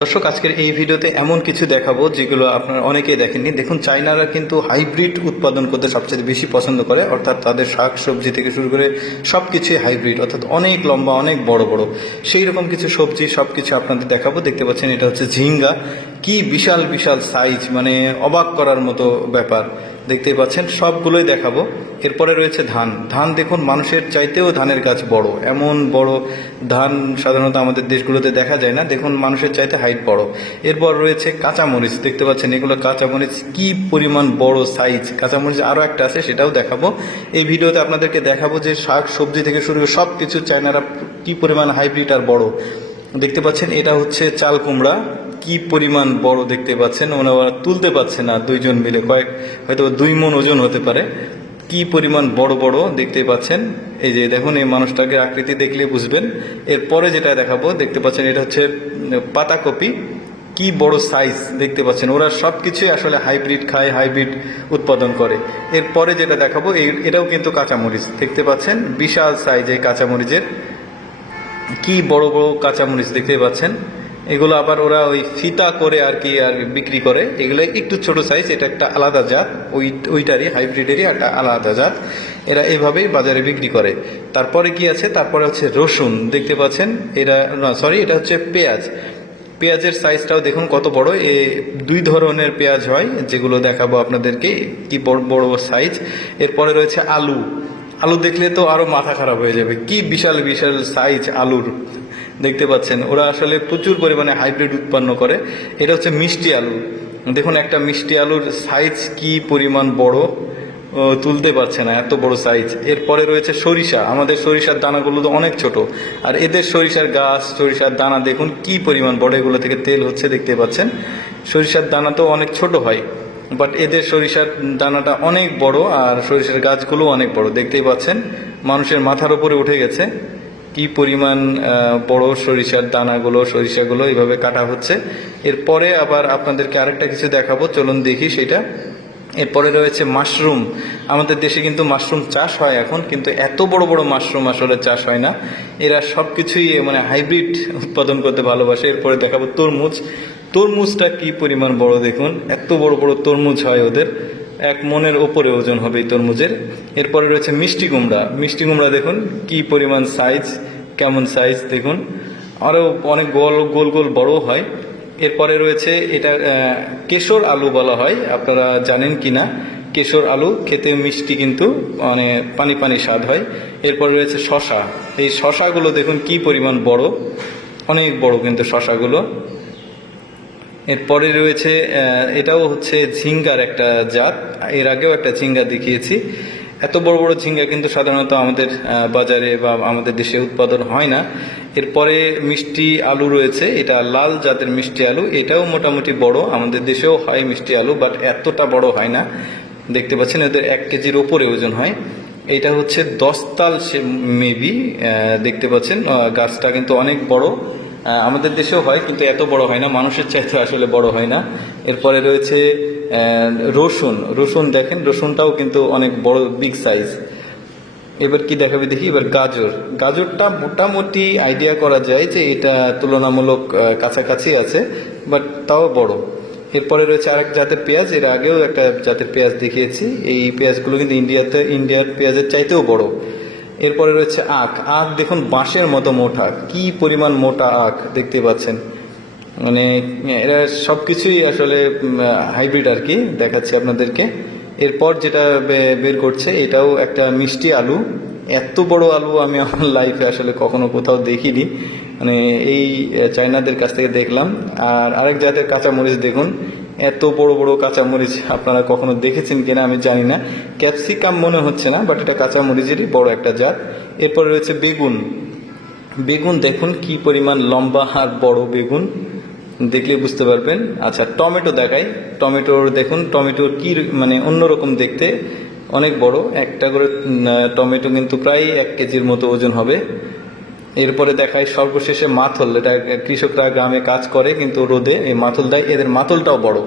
দর্শক, আজকের এই ভিডিওতে এমন কিছু দেখাবো যেগুলো আপনারা অনেকেই দেখেননি। দেখুন, চায়নারা কিন্তু হাইব্রিড উৎপাদন করতে সবচেয়ে বেশি পছন্দ করে, অর্থাৎ তাদের শাক সবজি থেকে শুরু করে সব কিছুই হাইব্রিড, অর্থাৎ অনেক লম্বা, অনেক বড় বড় সেই রকম কিছু সবজি সব কিছু আপনাদের দেখাবো। দেখতে পাচ্ছেন, এটা হচ্ছে ঝিঙ্গা। কি বিশাল বিশাল সাইজ, মানে অবাক করার মতো ব্যাপার। দেখতেই পাচ্ছেন, সবগুলোই দেখাবো। এরপরে রয়েছে ধান। ধান দেখুন, মানুষের চাইতেও ধানের গাছ বড়। এমন বড় ধান সাধারণত আমাদের দেশগুলোতে দেখা যায় না। দেখুন, মানুষের চাইতে হাইট বড়। এরপর রয়েছে কাঁচামরিচ। দেখতে পাচ্ছেন, এগুলো কাঁচামরিচ, কি পরিমাণ বড় সাইজ। কাঁচামরিচ আরও একটা আছে, সেটাও দেখাবো। এই ভিডিওতে আপনাদেরকে দেখাবো যে শাক সবজি থেকে শুরু করে সব কিছু চায়নারা কি পরিমাণ হাইব্রিড আর বড়। দেখতে পাচ্ছেন, এটা হচ্ছে চাল কুমড়া। কি পরিমাণ বড় দেখতে পাচ্ছেন। ওনারা তুলতে পারছে না, দুইজন মিলে হয়তো 2 মণ ওজন হতে পারে। কি পরিমাণ বড় বড় দেখতে পাচ্ছেন। এই যে দেখুন, এই মানুষটাকে আকৃতি দেখলে বুঝবেন। এরপরে যেটা দেখাবো, দেখতে পাচ্ছেন, এটা হচ্ছে পাতাকপি। কি বড় সাইজ দেখতে পাচ্ছেন। ওরা সব কিছুই আসলে হাইব্রিড খায়, হাইব্রিড উৎপাদন করে। এরপরে যেটা দেখাবো, এটাও কিন্তু কাঁচামরিচ। দেখতে পাচ্ছেন, বিশাল সাইজ এই কাঁচামরিচের। কি বড় বড় কাঁচামরিচ দেখতে পাচ্ছেন। এগুলো আবার ওরা ওই ফিতা করে আর বিক্রি করে। এগুলো একটু ছোট সাইজ, এটা একটা আলাদা জাত। ওইটারই হাইব্রিডেরই একটা আলাদা জাত। এরা এইভাবেই বাজারে বিক্রি করে। তারপরে কি আছে, তারপরে হচ্ছে রসুন। দেখতে পাচ্ছেন, এটা হচ্ছে পেঁয়াজ। পেঁয়াজের সাইজটাও দেখুন কত বড়। 2 ধরনের পেঁয়াজ হয়, যেগুলো দেখাবো আপনাদেরকে। কি বড় বড় সাইজ। এরপরে রয়েছে আলু। আলু দেখলে তো আরো মাথা খারাপ হয়ে যাবে। কি বিশাল বিশাল সাইজ আলুর। দেখতে পাচ্ছেন, ওরা আসলে প্রচুর পরিমাণে হাইব্রিড উৎপন্ন করে। এটা হচ্ছে মিষ্টি আলু। দেখুন, একটা মিষ্টি আলুর সাইজ কি পরিমাণ বড়, তুলতে পারছে না, এত বড় সাইজ। এরপরে রয়েছে সরিষা। আমাদের সরিষার দানাগুলো তো অনেক ছোট, আর এদের সরিষার গাছ, সরিষার দানা দেখুন কি পরিমাণ বড়। এগুলো থেকে তেল হচ্ছে, দেখতে পাচ্ছেন। সরিষার দানা তো অনেক ছোট হয়, বাট এদের সরিষার দানাটা অনেক বড়, আর সরিষার গাছগুলো অনেক বড়। দেখতেই পাচ্ছেন, মানুষের মাথার উপরে উঠে গেছে। কি পরিমাণ বড় সরিষার দানাগুলো, সরিষাগুলো এইভাবে কাটা হচ্ছে। এরপরে আবার আপনাদেরকে আরেকটা কিছু দেখাবো, চলুন দেখি সেটা। এরপরে রয়েছে মাশরুম। আমাদের দেশে কিন্তু মাশরুম চাষ হয় এখন, কিন্তু এত বড় বড় মাশরুম আসলে চাষ হয় না। এরা সব কিছুই মানে হাইব্রিড উৎপাদন করতে ভালোবাসে। এরপরে দেখাবো তরমুজ। তরমুজটা কি পরিমাণ বড় দেখুন। এত বড় বড় তরমুজ হয় ওদের, 1 মণের ওপরে ওজন হবে এই তরমুজের। এরপরে রয়েছে মিষ্টি কুমড়া। মিষ্টি কুমড়া দেখুন কি পরিমাণ সাইজ, কেমন সাইজ দেখুন। আরও অনেক গোল গোল গোল বড় হয়। এরপরে রয়েছে এটা কেশর আলু বলা হয়, আপনারা জানেন কি না। কেশর আলু খেতে মিষ্টি, কিন্তু মানে পানি পানি স্বাদ হয়। এরপরে রয়েছে শশা। এই শশাগুলো দেখুন কি পরিমাণ বড়, অনেক বড় কিন্তু শশাগুলো। এরপরে রয়েছে এটাও হচ্ছে ঝিঙ্গার একটা জাত। এর আগেও একটা ঝিঙ্গা দেখিয়েছি। এত বড় বড় ঝিঙ্গা কিন্তু সাধারণত আমাদের বাজারে বা আমাদের দেশে উৎপাদন হয় না। এরপরে মিষ্টি আলু রয়েছে, এটা লাল জাতের মিষ্টি আলু। এটাও মোটামুটি বড়, আমাদের দেশেও হয় মিষ্টি আলু, বাট এতটা বড় হয় না। দেখতে পাচ্ছেন, এদের 1 কেজির ওপরে ওজন হয়। এটা হচ্ছে 10 তাল মেবি। দেখতে পাচ্ছেন, গাছটা কিন্তু অনেক বড়। আমাদের দেশেও হয়, কিন্তু এত বড় হয় না, মানুষের চাইতে আসলে বড় হয় না। এরপরে রয়েছে রসুন। রসুন দেখেন, রসুনটাও কিন্তু অনেক বড়, বিগ সাইজ। এবার কি দেখাবে দেখি। এবার গাজর। গাজরটা মোটামুটি আইডিয়া করা যায় যে এটা তুলনামূলক কাছাকাছি আছে, বাট তাও বড়। এরপরে রয়েছে আরেক জাতের পেঁয়াজ। এর আগেও একটা জাতের পেঁয়াজ দেখিয়েছি। এই পেঁয়াজগুলো কিন্তু ইন্ডিয়ার পেঁয়াজের চাইতেও বড়। এরপরে রয়েছে আখ। আখ দেখুন বাঁশের মতো মোটা, কি পরিমাণ মোটা আখ দেখতে পাচ্ছেন। মানে এরা সব কিছুই আসলে হাইব্রিড আর কি, দেখাচ্ছি আপনাদেরকে। এরপর যেটা বের করছে, এটাও একটা মিষ্টি আলু। এত বড় আলু আমি আমার লাইফে আসলে কখনো কোথাও দেখিনি, মানে এই চায়নাদের কাছ থেকে দেখলাম। আর আরেক জাতের কাঁচামরিচ দেখুন, এত বড় বড় কাঁচামরিচ আপনারা কখনো দেখেছেন কিনা আমি জানি না। ক্যাপসিকাম মনে হচ্ছে না, বাট এটা কাঁচামরিচেরই বড় একটা জাত। এরপরে রয়েছে বেগুন। বেগুন দেখুন কি পরিমাণ লম্বা আর বড় বেগুন, দেখলে বুঝতে পারবেন। আচ্ছা, টমেটো দেখাই। টমেটোর দেখুন, টমেটোর কি মানে অন্যরকম দেখতে, অনেক বড়। একটা করে টমেটো কিন্তু প্রায় 1 কেজির মতো ওজন হবে। এরপরে দেখাই সর্বশেষে মাথল। এটা কৃষকরা গ্রামে কাজ করে কিন্তু রোদে এই মাথল দেয়, এদের মাথলটাও বড়।